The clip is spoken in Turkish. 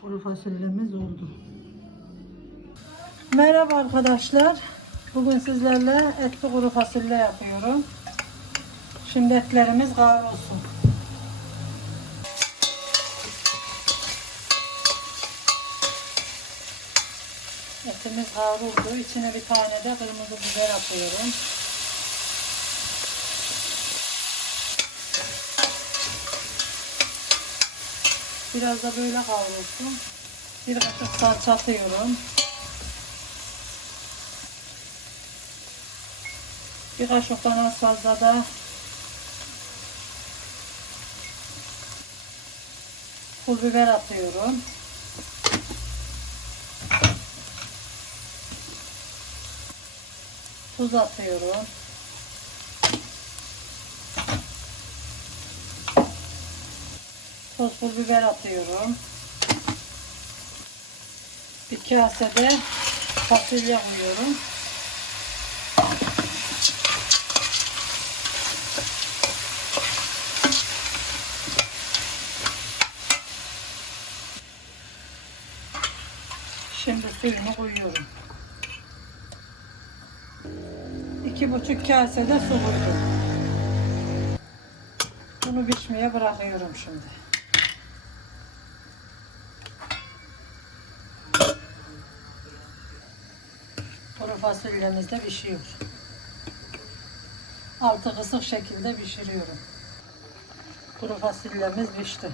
Kuru fasulyemiz oldu. Merhaba arkadaşlar. Bugün sizlerle etli kuru fasulye yapıyorum. Şimdi etlerimiz kavrulsun. Etimiz kavruldu. İçine bir tane de kırmızı biber atıyorum. Biraz da böyle kavrulsun. Bir kaşık salça atıyorum. Bir kaşıktan az fazla da pul biber atıyorum. Tuz atıyorum. Toz pul biber atıyorum. Bir kasede fasulye koyuyorum. Şimdi suyunu koyuyorum. İki buçuk kasede su koydum. Bunu pişmeye bırakıyorum şimdi. Fasulyemiz pişiyor. Altı kısık şekilde pişiriyorum. Kuru fasulyemiz pişti.